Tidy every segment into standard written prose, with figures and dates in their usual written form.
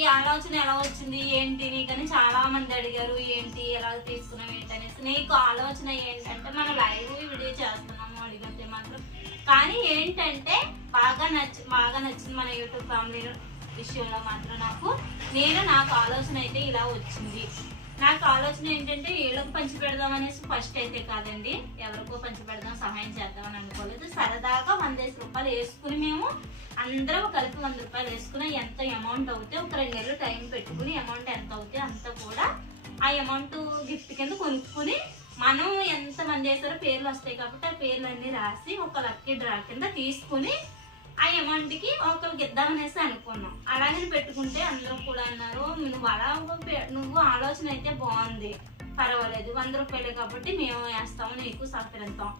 ఈ ఆలోచన ఎలా వచ్చింది ఏంటి నీకని చాలా మంది అడిగారు. ఏంటి ఎలా తీసుకున్నాం ఏంటి అనేసి. నీకు ఆలోచన ఏంటంటే మనం లైవ్ వీడియో చేస్తున్నాము అడిగితే మాత్రం, కానీ ఏంటంటే బాగా నచ్చింది మన యూట్యూబ్ ఫ్యామిలీ విషయంలో మాత్రం నాకు ఆలోచన అయితే ఇలా వచ్చింది. నాకు ఆలోచన ఏంటంటే వీళ్ళకి పంచి పెడదాం అనేసి ఫస్ట్ అయితే కాదండి, ఎవరికో పంచి పెడదాం సహాయం చేద్దామని అనుకోలేదు. సరదాగా 100 రూపాయలు వేసుకుని మేము అందరం కలిపి 100 రూపాయలు వేసుకుని ఎంత అమౌంట్ అవుతే ఒక 2 నెలలు టైం పెట్టుకుని అమౌంట్ ఎంత అవుతే అంత కూడా ఆ అమౌంట్ గిఫ్ట్ కింద కొనుక్కుని మనం ఎంత మంది వేసారో పేర్లు వస్తాయి కాబట్టి ఆ పేర్లు అన్ని రాసి ఒక లక్కీ డ్రా కింద తీసుకుని ఆ అమౌంట్ కి ఒకరికి ఇద్దామనేసి అనుకున్నాం. అలాగే పెట్టుకుంటే అందరూ కూడా అన్నారు నువ్వు ఆలోచన అయితే బాగుంది, పర్వాలేదు, 100 రూపాయలే కాబట్టి మేము వేస్తాము, నీకు సహకరిస్తాం.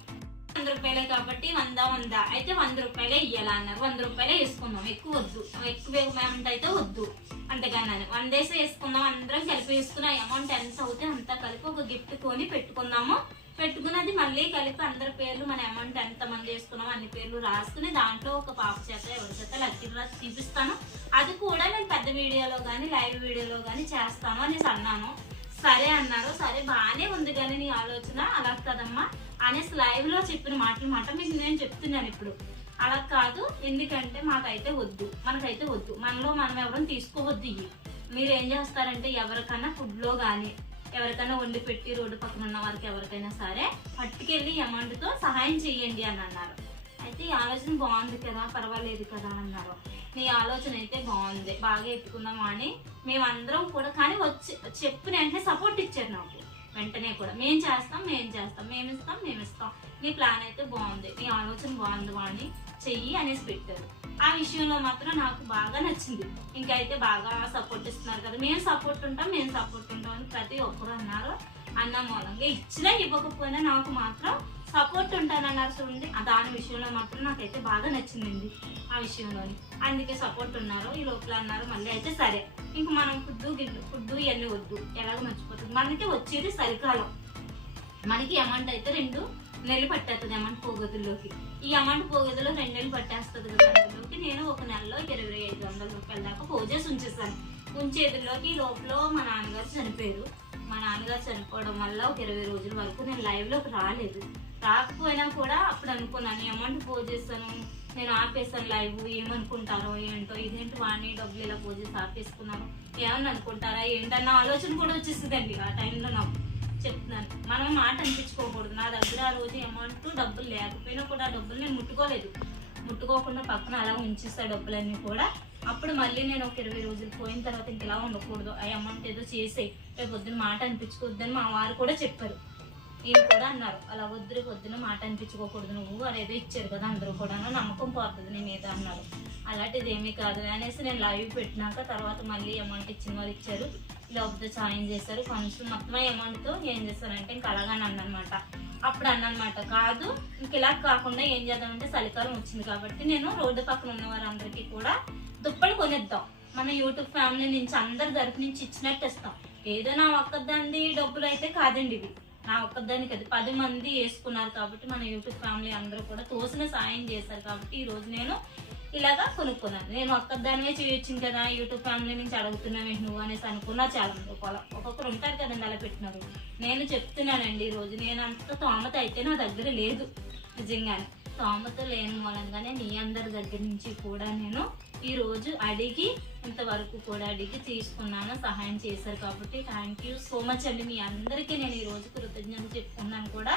100 రూపాయలే కాబట్టి 100 అయితే 100 రూపాయలే ఇయ్యాలా అన్నారు. 100 రూపాయలే వేసుకుందాం, ఎక్కువ వద్దు, ఎక్కువ అమౌంట్ అయితే వద్దు. అంతేగాని 100 వేసుకుందాం, అందరం కలిపి వేసుకుని ఆ అమౌంట్ ఎంత అవుతే అంత కలిపి ఒక గిఫ్ట్ కొని పెట్టుకుందాము. పెట్టుకున్నది మళ్ళీ కలిపి అందరి పేర్లు మన అమౌంట్ ఎంత మంది వేసుకున్నామో అన్ని పేర్లు రాసుకుని దాంట్లో ఒక పాప చేత ఎవరి చేత లక్కీ డ్రా చూపిస్తాను. అది కూడా నేను పెద్ద వీడియోలో కానీ లైవ్ వీడియోలో కానీ చేస్తాను అనేసి అన్నాను. సరే అన్నారు. సరే బాగానే ఉంది కానీ నీ ఆలోచన అలా కదమ్మా అనేసి లైవ్ లో చెప్పిన మాట మీకు నేను చెప్తున్నాను ఇప్పుడు. అలా కాదు, ఎందుకంటే మనకైతే వద్దు, మనలో మనం ఎవరైనా తీసుకోవద్దు. ఇవి మీరు ఏం చేస్తారంటే ఎవరికైనా ఫుడ్ లో కానీ ఎవరికైనా వండి పెట్టి రోడ్డు పక్కన ఉన్న వారికి ఎవరికైనా సరే పట్టుకెళ్ళి అమౌంట్ తో సహాయం చెయ్యండి అని అన్నారు. అయితే ఈ ఆలోచన బాగుంది కదా, పర్వాలేదు కదా అన్నారు. నీ ఆలోచన అయితే బాగుంది, బాగా ఎత్తుకుందాం అని మేమందరం కూడా, కానీ వచ్చి చెప్పిన వెంటనే సపోర్ట్ ఇచ్చారు నాకు. వెంటనే కూడా మేము చేస్తాం, మేము ఇస్తాం, నీ ప్లాన్ అయితే బాగుంది, నీ ఆలోచన బాగుంది వాణి చెయ్యి అనేసి పెట్టారు. ఆ విషయంలో మాత్రం నాకు బాగా నచ్చింది. ఇంకైతే బాగా సపోర్ట్ ఇస్తున్నారు కదా, మేము సపోర్ట్ ఉంటాం అని ప్రతి ఒక్కరు అన్నారు. అన్న మూలంగా ఇచ్చినా ఇవ్వకపోయినా నాకు మాత్రం సపోర్ట్ ఉంటానన్నారు చూడండి. దాని విషయంలో మాత్రం నాకైతే బాగా నచ్చిందండి ఆ విషయంలోని. అందుకే సపోర్ట్ ఉన్నారు. ఈ లోపల అన్నారు మళ్ళీ అయితే సరే ఇంక మనం ఫుడ్ ఇవన్నీ వద్దు, ఎలాగో మర్చిపోతుంది. మనకి వచ్చేది చలికాలం, మనకి అమౌంట్ అయితే 2 నెలలు పట్టేస్తుంది అమౌంట్ పోగదుల్లోకి. ఈ అమౌంట్ పోగదులో 2 నెలలు పట్టేస్తుంది కదా. అందులోకి నేను ఒక నెలలో 2500 రూపాయల దాకా పోజేసి ఉంచేసాను. ఉంచేదిలోకి లోపల మా నాన్నగారు చనిపోయారు. మా నాన్నగారు చనిపోవడం వల్ల ఒక 20 రోజుల వరకు నేను లైవ్ లోకి రాలేదు. రాకపోయినా కూడా అప్పుడు అనుకున్నాను అమౌంట్ పోజేస్తాను, నేను ఆపేసాను లైవ్, ఏమనుకుంటారో ఏంటో, ఇదేంటి వాణి డబ్బులు ఇలా పోజేసి ఆపేసుకున్నాను, ఏమని అనుకుంటారా ఏంటన్న ఆలోచన కూడా వచ్చేస్తుందండి. ఆ టైంలో నాకు చెప్తున్నాను, మనం మాట అనిపించుకోకూడదు. నా దగ్గర ఆ రోజు అమౌంట్ డబ్బులు లేకపోయినా కూడా ఆ డబ్బులు నేను ముట్టుకోకుండా పక్కన అలా ఉంచేస్తా డబ్బులన్నీ కూడా. అప్పుడు మళ్ళీ నేను ఒక 20 రోజులు పోయిన తర్వాత ఇంక ఇలా ఉండకూడదు, ఆ అమౌంట్ ఏదో చేసే రేపు పొద్దున మాట అనిపించుకోవద్దని మా వారు కూడా చెప్పారు. ఈయన కూడా అన్నారు, అలా వద్దు పొద్దున మాట అనిపించుకోకూడదు నువ్వు, అదేదో ఇచ్చారు కదా అందరూ కూడా, నమ్మకం పోతుంది నీ మీద అన్నారు. అలాంటిది ఏమీ కాదు అనేసి నేను లైవ్ పెట్టినాక తర్వాత మళ్ళీ అమౌంట్ ఇచ్చిన వాళ్ళు ఇచ్చారు, లేకపోతే సాయం చేశారు. ఫంక్షన్ మొత్తం అమౌంట్తో ఏం చేస్తారంటే ఇంక అలాగని అన్నమాట. అప్పుడు అన్నమాట కాదు ఇంక ఇలా కాకుండా ఏం చేద్దామంటే చలికాలం వచ్చింది కాబట్టి నేను రోడ్డు పక్కన ఉన్న వారందరికీ కూడా దుప్పలు కొనిద్దాం, మన యూట్యూబ్ ఫ్యామిలీ నుంచి అందరి తరపు నుంచి ఇచ్చినట్టు ఇస్తాం. ఏదో నా ఒక్కదాన్ని డబ్బులు అయితే కాదండి, ఇవి నా ఒక్కదానికి అది 10 మంది వేసుకున్నారు కాబట్టి మన యూట్యూబ్ ఫ్యామిలీ అందరూ కూడా తోసిన సాయం చేశారు కాబట్టి ఈ రోజు నేను ఇలాగా కొనుక్కున్నాను. నేను ఒక్కదానివే చేయొచ్చు కదా, యూట్యూబ్ ఫ్యామిలీ నుంచి అడుగుతున్నావు నువ్వు అనేసి అనుకున్నా చాలా మంది ఒక్కొక్కరు ఉంటారు కదండి అలా పెట్టినారు. నేను చెప్తున్నానండి ఈ రోజు నేను అంత తోమత అయితే నా దగ్గర లేదు, నిజంగానే తోమత లేని మూలంగానే మీ అందరి దగ్గర నుంచి కూడా నేను ఈ రోజు అడిగి ఇంతవరకు కూడా అడిగి తీసుకున్నాను, సహాయం చేశారు కాబట్టి థ్యాంక్ యూ సో మచ్ అండి. మీ అందరికీ నేను ఈ రోజు కృతజ్ఞతలు చెప్పుకున్నాను కూడా.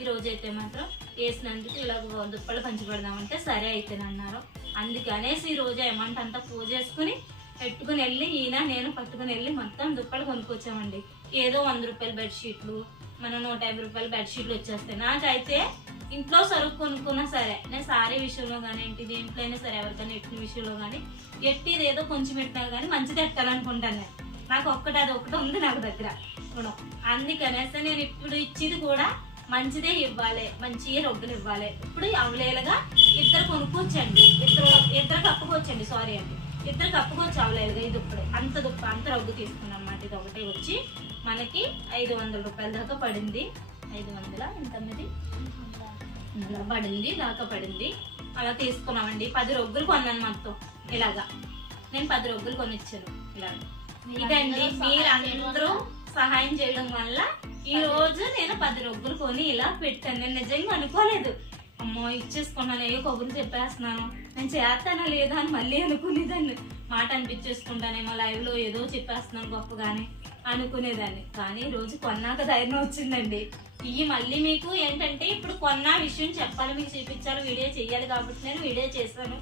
ఈ రోజు అయితే మాత్రం వేసినందుకు ఇలా దుప్పలు పంచిపెడదామంటే సరే అయితే అన్నారు. అందుకనేసి ఈ రోజు అమౌంట్ అంతా పూజేసుకుని పెట్టుకుని వెళ్ళి ఈయన నేను పట్టుకుని వెళ్ళి మొత్తం దుప్పలు కొనుక్కొచ్చామండి. ఏదో 100 రూపాయల బెడ్షీట్లు, మన 150 రూపాయల బెడ్షీట్లు వచ్చేస్తాయి. నాకైతే ఇంట్లో సరుకు కొనుక్కున్నా సరే నేను సారీ విషయంలో కానీ ఏంటి దేంట్లో అయినా సరే ఎవరికైనా ఎట్టిన విషయంలో కానీ ఎట్టిది ఏదో కొంచెం పెట్టినా కానీ మంచిది ఎట్టాలనుకుంటాను నేను. నాకు అది ఒకటి ఉంది నాకు దగ్గర గుణం. అందుకనేసి నేను ఇప్పుడు ఇచ్చేది కూడా మంచిదే ఇవ్వాలి, మంచి రొగ్గులు ఇవ్వాలి. ఇప్పుడు అవలేలుగా 2 కొనుక్కోవచ్చండి, ఇద్దరు కప్పుకోవచ్చండి, సారీ అండి, 2 కప్పుకోవచ్చు అవలేలుగా. ఇది ఇప్పుడు అంత రొగ్గు తీసుకున్నాం అన్నమాట. ఇది ఒకటి వచ్చి మనకి 500 రూపాయల దాకా పడింది. 500 ఎంతమంది పడింది దాకా పడింది. అలా తీసుకున్నామండి. 10 రొగ్గులు కొన్నాను మొత్తం ఇలాగా. నేను 10 రొగ్గులు కొనిచ్చాను. ఇలా ఇదండి మీరందరూ సహాయం చేయడం వల్ల ఈ రోజు నేను 10 రొగ్గులు కొని ఇలా పెట్టాను. నేను నిజంగా అనుకోలేదు, అమ్మో ఇచ్చేసుకున్నాను, ఏ కబుర్లు చెప్పేస్తున్నాను, నేను చేస్తానా లేదా అని మళ్ళీ అనుకునేదాన్ని. మాట అనిపించేసుకుంటానేమో, లైవ్ లో ఏదో చెప్పేస్తున్నాను గొప్పగానే అనుకునేదాన్ని. కానీ ఈ రోజు కొన్నాక ధైర్యం వచ్చిందండి. ఇవి మళ్ళీ మీకు ఏంటంటే ఇప్పుడు కొన్న విషయం చెప్పాలి, మీకు చూపించాలి, వీడియో చేయాలి కాబట్టి నేను వీడియో చేశాను.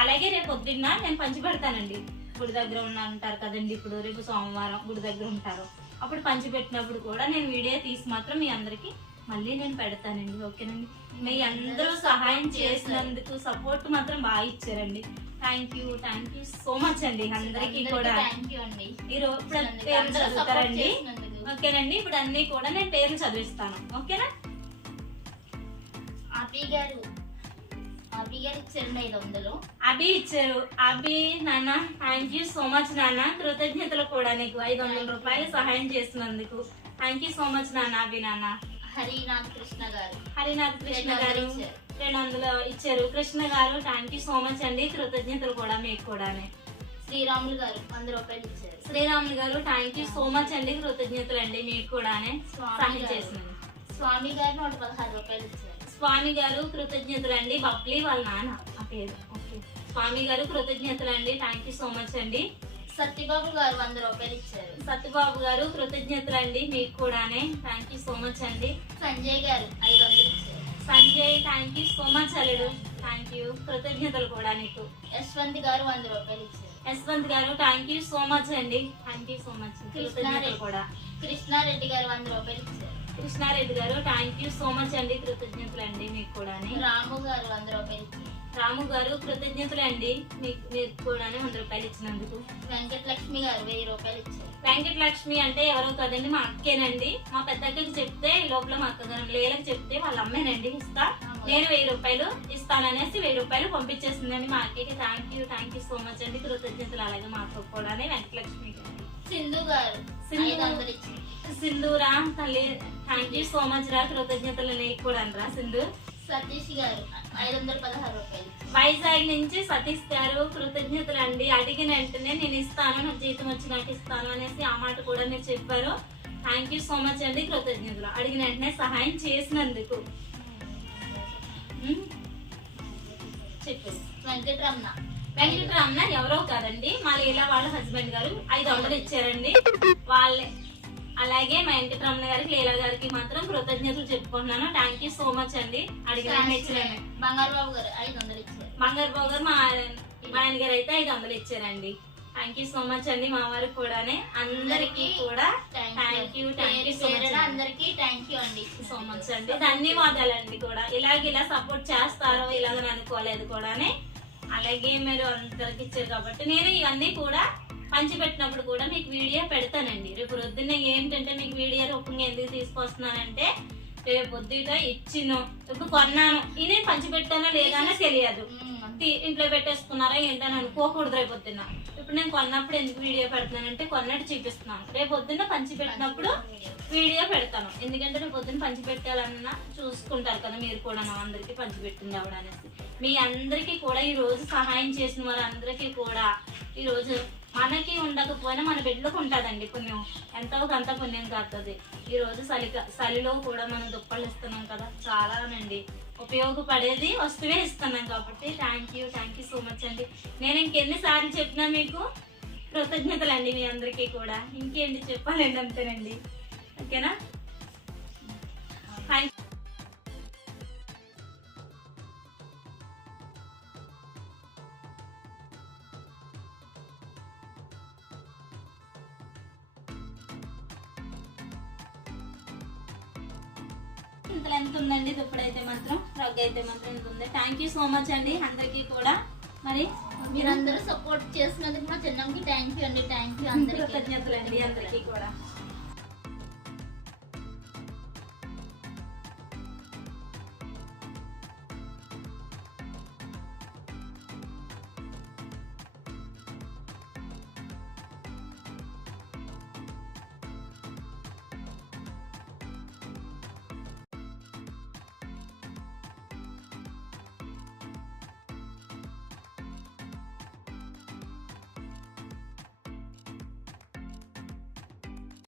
అలాగే రేపు పొద్దున్న నేను పంచి పెడతానండి. గుడి దగ్గర ఉంటారు కదండి, ఇప్పుడు రేపు సోమవారం గుడి దగ్గర ఉంటారు, అప్పుడు పంచి పెట్టినప్పుడు కూడా నేను వీడియో తీసి మాత్రం మీ అందరికి మళ్ళీ నేను పెడతానండి. ఓకేనండి, మీ అందరూ సహాయం చేసినందుకు సపోర్ట్ మాత్రం బాగా ఇచ్చారండి. థ్యాంక్ యూ సో మచ్ అండి అందరికి కూడా. ఈరోజు పేర్లు చదువుతారండి. ఓకేనండి, ఇప్పుడు అన్ని కూడా నేను పేర్లు చదివిస్తాను. ఓకేనా? అభి గారు ఇచ్చారండి 500. అభి ఇచ్చారు. అభి నాన్న థ్యాంక్ యూ సో మచ్ నాన్న, కృతజ్ఞతలు కూడా నీకు 500 రూపాయలు సహాయం చేసినందుకు. థ్యాంక్ యూ సో మచ్ నాన్న. అభి నాన్న. హరినాథ్ కృష్ణ గారు 200 ఇచ్చారు. కృష్ణ గారు థ్యాంక్ యూ సో మచ్ అండి, కృతజ్ఞతలు కూడా మీకు కూడానే. శ్రీరాములు గారు 100 రూపాయలు ఇచ్చారు. శ్రీరాములు గారు థ్యాంక్ యూ సో మచ్ అండి, కృతజ్ఞతలు అండి మీకు కూడానే సహాయం చేసినందుకు. స్వామి గారు 116 రూపాయలు ఇచ్చారు. స్వామి గారు కృతజ్ఞతలు అండి, బప్లీ వాళ్ళ నాన్న ఆ పేరు. ఓకే, స్వామి గారు కృతజ్ఞతలు అండి, థ్యాంక్ యూ సో మచ్ అండి. సత్యబాబు గారు 100 రూపాయలు ఇచ్చారు. సత్యబాబు గారు కృతజ్ఞతలు అండి మీకు కూడానే, థ్యాంక్ యూ సో మచ్ అండి. సంజయ్ గారు 500 ఇచ్చారు. Sanjay thank you so much అల్లుడు, థ్యాంక్ యూ, కృతజ్ఞతలు కూడా నీకు. యశ్వంత్ గారు 100 రూపాయలు ఇచ్చారు. యశ్వంత్ గారు థ్యాంక్ యూ సో మచ్ అండి, థ్యాంక్ యూ సో మచ్, కృతజ్ఞతలు కూడా. కృష్ణారెడ్డి గారు 100 రూపాయలు ఇచ్చారు. కృష్ణారెడ్డి గారు థ్యాంక్ యూ సో మచ్ అండి, కృతజ్ఞతలు అండి మీకు కూడా. రాము గారు 100 రూపాయలు ఇచ్చారు. రాము గారు కృతజ్ఞతలు అండి మీకు కూడా 100 రూపాయలు ఇచ్చినందుకు. వెంకటలక్ష్మి గారు 1000 రూపాయలు ఇచ్చారు. వెంకటలక్ష్మి అంటే ఎవరో కదండి, మా అక్కేనండి. మా పెద్దక్కకి చెప్తే ఈ లోపల మా అక్కగారు లేలకు చెప్తే వాళ్ళ అమ్మేనండి ఇస్తా, నేను 1000 రూపాయలు ఇస్తాననేసి 1000 రూపాయలు పంపించేసిందండి మా అక్కకి. థ్యాంక్ యూ సో మచ్ అండి, కృతజ్ఞతలు. అలాగే మా అక్క కూడా వెంకటలక్ష్మి గారు. సింధు గారు 500 ఇచ్చారు. సింధూరా తల్లి థ్యాంక్ యూ సో మచ్ రా, కృతజ్ఞతలు నీకు కూడా రా సింధు. సతీష్ గారు 516 రూపాయలు. వైజాగ్ నుంచి సతీష్ గారు కృతజ్ఞతలు అండి, అడిగిన వెంటనే నేను ఇస్తాను, నాకు జీతం వచ్చి నాకు ఇస్తాను అనేసి ఆ మాట కూడా మీరు చెప్పారు. థ్యాంక్ యూ సో మచ్ అండి, కృతజ్ఞతలు. అడిగిన వెంటనే సహాయం చేసినందుకు. చెప్పు. వెంకటరమణ ఎవరో కాదండి, మా లీలా వాళ్ళ హస్బెండ్ గారు 500 ఇచ్చారండి వాళ్ళే. అలాగే మా వెంకటరమణ గారికి లీలా గారికి మాత్రం కృతజ్ఞతలు చెప్పుకుంటున్నాను. థ్యాంక్ యూ సో మచ్ అండి, అడిగిన బంగారు బాబు గారు 500 ఇచ్చారు. బంగారు బాబు గారు మా ఆయన గారు అయితే 500 ఇచ్చారండి. థ్యాంక్ యూ సో మచ్ అండి, మా వారికి కూడానే. అందరికి కూడా థ్యాంక్ యూ సో మచ్, అందరికి థ్యాంక్ యూ అండి సో మచ్ అండి, ధన్యవాదాలండి కూడా. ఇలా సపోర్ట్ చేస్తారో ఇలాగని అనుకోలేదు కూడానే. అలాగే మీరు అందరికి ఇచ్చారు కాబట్టి నేను ఇవన్నీ కూడా పంచిపెట్టినప్పుడు కూడా మీకు వీడియో పెడతానండి. రేపు పొద్దున్నే ఏంటంటే మీకు వీడియో రూపంగా ఎందుకు తీసుకొస్తున్నానంటే, రేపు పొద్దుట ఇచ్చిను ఇప్పుడు కొన్నాను ఇది పంచిపెట్టానో లేదానో తెలియదు, ఇంట్లో పెట్టేసుకున్నారా ఏంటని అనుకోకూడదు. రేపు పొద్దున్న ఇప్పుడు నేను కొన్నప్పుడు ఎందుకు వీడియో పెడతానంటే కొన్నట్టు చూపిస్తున్నాను. రేపు పొద్దున్న పంచి పెట్టినప్పుడు వీడియో పెడతాను. ఎందుకంటే రేపు పొద్దున్న పంచి పెట్టాలన్నా చూసుకుంటారు కదా మీరు కూడా, అందరికి పంచి పెట్టింది అవడానికి. మీ అందరికీ కూడా ఈ రోజు సహాయం చేసిన వారందరికీ కూడా ఈ రోజు మనకి ఉండకపోయినా మన బిడ్డలకు ఉంటుందండి పుణ్యం, ఎంతో కొంత పుణ్యం కాస్తుంది. ఈ రోజు చలిలో కూడా మనం దుప్పలు ఇస్తున్నాం కదా, చాలానండి ఉపయోగపడేది వస్తువే ఇస్తున్నాం కాబట్టి థ్యాంక్ యూ సో మచ్ అండి. నేను ఇంకెన్నిసార్లు చెప్పినా మీకు కృతజ్ఞతలు అండి మీ అందరికీ కూడా. ఇంకేంటి చెప్పాలండి, అంతేనండి. ఓకేనా? థ్యాంక్ ఇంతలో ఎంత ఉందండి దుప్పుడైతే మాత్రం, రగ్ అయితే మాత్రం ఎంత ఉంది. థ్యాంక్ యూ సో మచ్ అండి అందరికీ కూడా. మరి మీరందరూ సపోర్ట్ చేసినందుకు మా చిన్నకి థ్యాంక్ యూ అండి, థ్యాంక్ యూ అందరికీ, కృతజ్ఞతలు అండి అందరికీ కూడా.